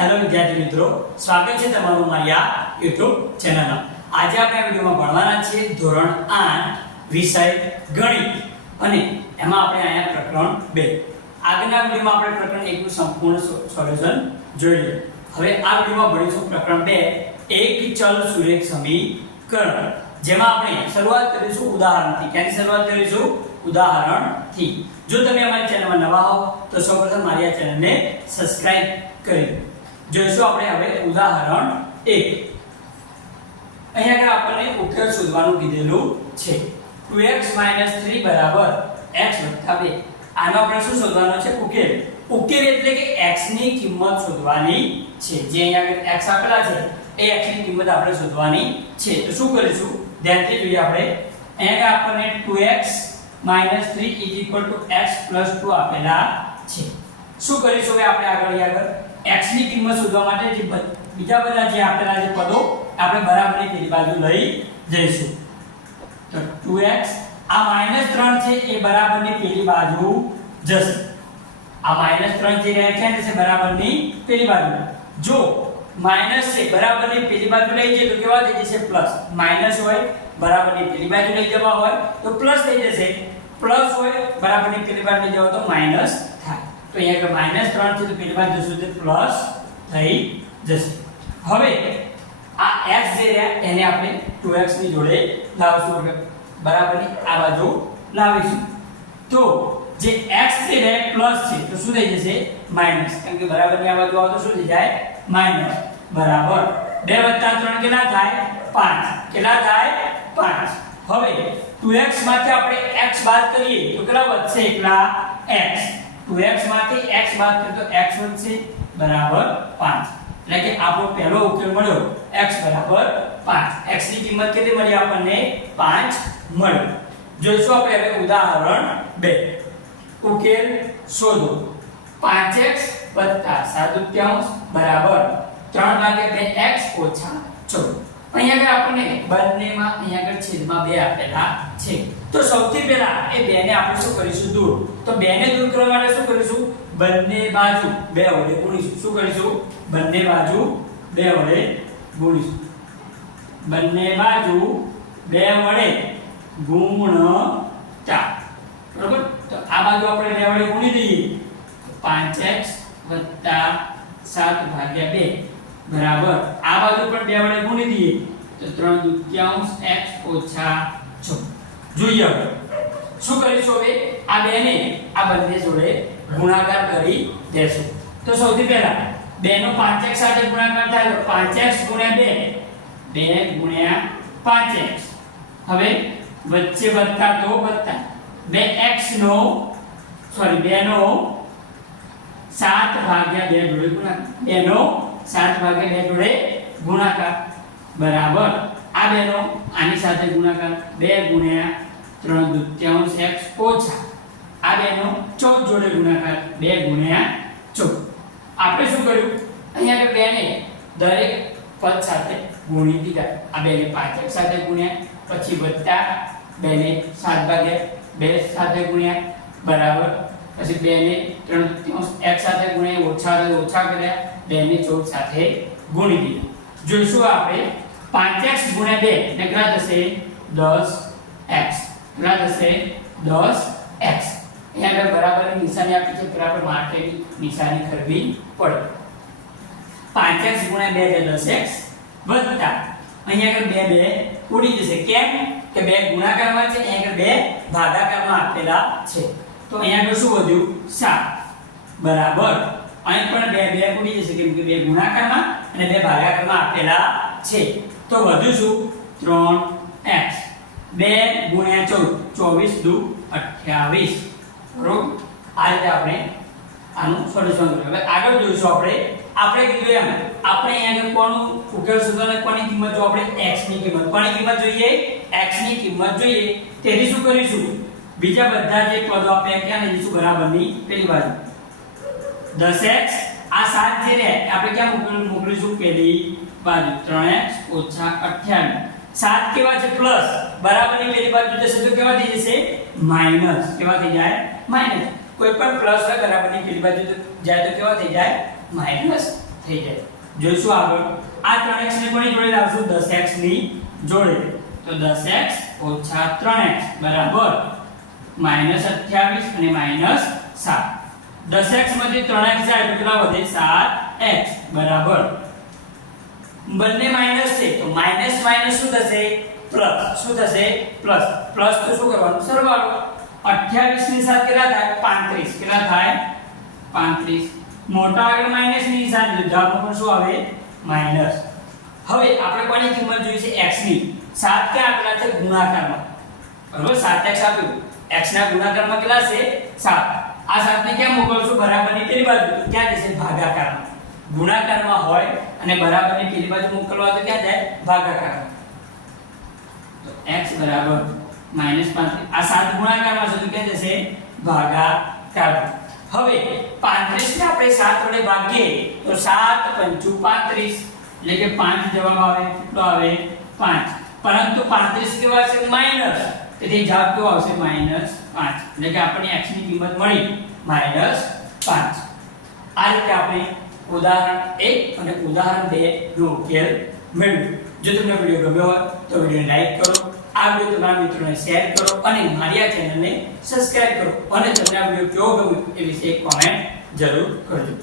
Hello વિદ્યાર્થી મિત્રો, સ્વાગત છે તમારું મારી આ YouTube ચેનલમાં. આજે આપણે આ વિડિયોમાં ભણવાના છીએ ધોરણ 8 વિષય ગણિત અને એમાં આપણે અહીંયા પ્રકરણ 2. આગળના વિડિયોમાં આપણે પ્રકરણ 1 નું સંપૂર્ણ સોલ્યુશન જોઈ લીધું. હવે આ વિડિયોમાં ભણીશું પ્રકરણ 2 એક ચલ સુરેખ સમીકરણ, જેમાં આપણે શરૂઆત કરીશું ઉદાહરણથી. ક્યાંથી શરૂઆત કરીશું? ઉદાહરણથી. જો તમે અમારી ચેનલમાં નવા હો તો સૌપ્રથમ મારી આ ચેનલને સબસ્ક્રાઇબ કરી દો. જોઈશું આપણે હવે ઉદાહરણ 1. અહીંયા આપણને ઉકેલ શોધવાનું કીધેલું છે. 2x 3 x 2. આનો આપણે શું શોધવાનો છે? ઉકેલ. ઉકેલ એટલે કે x ની કિંમત શોધવાની છે. જે અહીંયા x આપેલા છે એ x ની કિંમત આપણે શોધવાની છે. તો શું કરીશું? ધ્યાનથી જોઈએ આપણે. અહીંયા આપણને 2x 3 x 2 આપેલા છે. શું કરીશું હવે આપણે આગળ x ની કિંમત શોધવા માટે જે બીજા બધા જે આપેલા છે પદો આપણે બરાબરની પેલી બાજુ લઈ જઈશું. તો 2x આ -3 છે એ બરાબરની પેલી બાજુ જશે. આ -3 જે રહે છે તે બરાબરની પેલી બાજુ. જો માઈનસ છે બરાબરની પેલી બાજુ લઈ જઈએ તો કેવા થઈ જશે? પ્લસ. માઈનસ હોય બરાબરની પેલી બાજુ લઈ જવા હોય તો પ્લસ થઈ જશે. પ્લસ હોય બરાબરની પેલી બાજુ લઈ જવા તો માઈનસ થાય. તો અહીંયા -3 છે તો પેલી બાજુ જશે તો પ્લસ થઈ જશે. હવે આ x જે રહ્યા એને આપણે 2x ની જોડે લાવશું, બરાબરની આ બાજુ લાવીશું. તો જે x જે રહે પ્લસ છે તો શું થઈ જશે? માઈનસ. કેમ કે બરાબરની આ બાજુ આવે તો શું થઈ જાય? માઈનસ. બરાબર 2 + 3 કેટલા થાય? 5. કેટલા થાય? 5. હવે 2x માંથી આપણે x બાદ કરીએ તો કેટલા વધશે? એકલા x. 2x માંથી x બાદ કરીએ તો x વધશે બરાબર 5. એટલે કે આપણો પહેલો ઉકેલ મળ્યો x બરાબર 5. x ની કિંમત કેટલી મળી આપણને? 5 મળી. જોઈશું આપણે હવે ઉદાહરણ 2. ઉકેલ શોધો. 5x + 7/2 બરાબર 3/2x - 14. અહીંયા આપણને બંનેમાં અહીંયા છેદમાં 2 આપેલા છે. તો સૌથી પહેલા એ 2 ને આપણે શું કરીશું? દૂર. તો 2 ને દૂર કરવા માટે શું કરીશું? બંને બાજુ 2 વડે ગુણીશું. શું કરીશું? બંને બાજુ 2 વડે ગુણીશું. બંને બાજુ 2 વડે ગુણતા. બરાબર? તો આ બાજુ આપણે 2 વડે ગુણી દઈએ. 5x + 7/2 બરાબર આ બાજુ પણ 2 વડે ગુણી દઈએ તો 3/2x - 6. જોઈએ હવે શું કરીશું? હવે આ 2 ને આ બંને જોડે ગુણાકાર કરી દેશું. તો સૌથી પહેલા 2 નો 5x સાથે ગુણાકાર થાય તો 5x * 2 2 * 5x. હવે વચ્ચે વત્તા તો વત્તા 2x નો 2 નો 7/2 જોડે ગુણાકાર. 2 નો 7/2 જોડે ગુણાકાર બરાબર આ 2 નો આની સાથે ગુણાકાર 2 * 3/2x - આ 2 નો 14 જોડે ગુણાકાર 2 * 14. આપણે શું કર્યું? અહીંયા 2 ને દરેક પદ સાથે ગુણી દીધા. આ 2 ને 5x સાથે ગુણ્યા, પછી વત્તા 2 ને 7/2 સાથે ગુણ્યા બરાબર, પછી 2 ને 3/2x સાથે ગુણ્યા, ઓછા કર્યા 2 ને 14 સાથે ગુણી દીધા. જોઈશું આપણે 5x * 2 એટલે કેટલા થશે? 10x. કેટલા થશે? 10x. અહીંયા બરાબરની નિશાની આપી છે, બરાબર માટેની નિશાની કરવી પડે. 5x * 2 એટલે 10x વત્તા અહીંયા 2 ઉડી જશે. કેમ કે 2 ગુણાકારમાં છે, અહીંયા 2 ભાગાકારમાં આપેલા છે. તો અહીંયા શું વધ્યું? 7 બરાબર અહીં પણ 2 ઉડી જશે કેમ કે 2 ગુણાકારમાં અને 2 ભાગાકારમાં આપેલા છે. તો વધ્યું શું? 3x. 2 * 14 24 * 28 બરોબર. આ રીતે આપણે આનું સોલ્યુશન કર્યું. હવે આગળ જોઈશું આપણે કીધું એમ આપણે અહીંયા કોનું ઉકેલ શોધવાનો, કોની કિંમત? જો આપણે x ની કિંમત. કોની કિંમત જોઈએ? x ની કિંમત જોઈએ. તેથી શું કરીશું? બીજા બધા જે પદો આપણે ક્યાં લઈ જઈશું? બરાબરની પેલી બાજુ. 10x આ 7 જે રહે આપણે ક્યાં મોકલીશું? પેલી બાજુ. 3x - 28. 7 કેવા છે? પ્લસ. બરાબરની પેલી બાજુ જશે તો કેવા થઈ જશે? માઈનસ. કેવા થઈ જાય? માઈનસ. કોઈ પણ પ્લસ હોય બરાબરની પેલી બાજુ જાય તો કેવા થઈ જાય? માઈનસ થઈ જાય. જોઈશું આગળ આ 3x ને કોની જોડે લાવશું 10x ની જોડે. તો 10x - 3x બરાબર -28 અને -7. 10x માંથી 3x જાય તો કેટલા વધે 7x બરાબર બંને માઈનસ છે તો માઈનસ માઈનસ શું થશે પ્લસ. શું થશે પ્લસ. પ્લસ તો શું કરવાનું સરવાળો. 28 ની સાથે કેટલા થાય 35. કેટલા થાય 35. મોટા આગળ માઈનસ ની નિશાની તો જવાબમાં પણ શું આવે માઈનસ. હવે આપણે કોની કિંમત જોઈ છે x ની. 7 ક્યાં આપેલા છે ગુણાકારમાં બરોબર. 7x આપ્યું x ના ગુણાકારમાં કેટલા છે 7. આ 7 ને ક્યાં મોકલશું બરાબરની પેલી બાજુ તો ક્યાં જશે ભાગાકારમાં. ગુણાકારમાં હોય અને બરાબરની પેલી બાજુ મોકલવા તો ક્યાં જાય ભાગાકારમાં. તો x બરાબર -35 આ 7 ગુણાકારમાં છે તો ક્યાં જશે ભાગાકારમાં. હવે 35 ને આપણે 7 વડે ભાગીએ તો 7 × 35 એટલે કે 5 જવાબ આવે. કેટલો આવે 5. પરંતુ 35 કેવા છે માઈનસ તેથી જવાબ કેવો આવશે -5 એટલે કે આપણને x ની કિંમત મળી -5. આ રીતે આપણે ઉદાહરણ 1 અને ઉદાહરણ 2 નો ઉકેલ મેળવ્યો. જો તમને વિડિયો ગમ્યો હોય તો વિડિયોને લાઈક કરો, આ વિડિયો તમારા મિત્રોને શેર કરો અને મારી આ ચેનલને સબસ્ક્રાઇબ કરો અને તમને આ વિડિયો કેવો ગમ્યો એ વિશે કોમેન્ટ જરૂર કરજો.